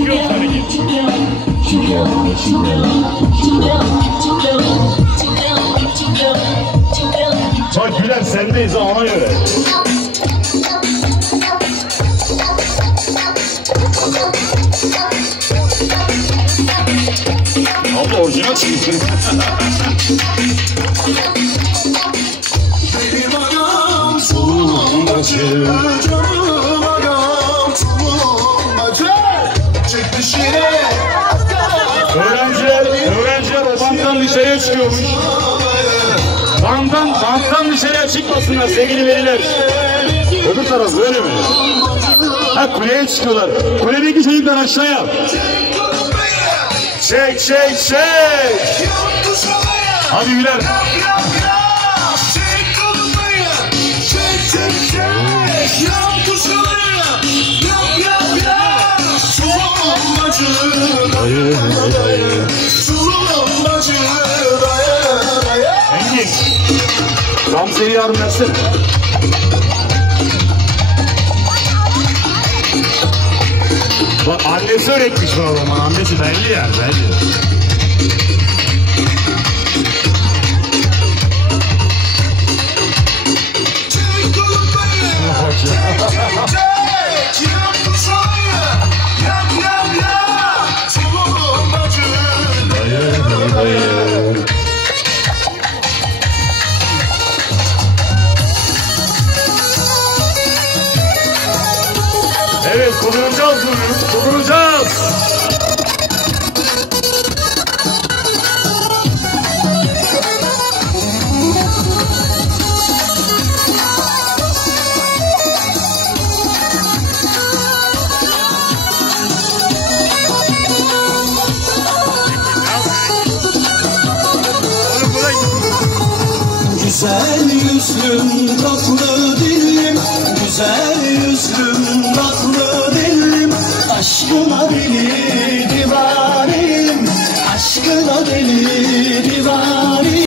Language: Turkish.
çekiyor sanki. Bak Güler sendeyiz ha, ona göre. Abla orijinal çıktı. Benim anam tulumbacı Canım dişine Öğrenciler, öğrenciler o banktan dışarıya çıkıyormuş. Banktan, banktan dışarıya çıkmasınlar sevgili veliler. Öbür taraf böyle mi? Ha kuleye çıkıyorlar. Kuledeki çocuklar aşağıya. Çek çek çek. Hadi Güler. Dayı, dayı. Tulumbacı Daya daya Engin. Gamze'yi yarın versene. Bak annesi öğretmiş o zaman. Annesi belli ya belli. Evet, kuduracağız bugün, kuduracağız. Güzel yüzlüm tatlı dilim Güzel yüzlüm Aşkına deli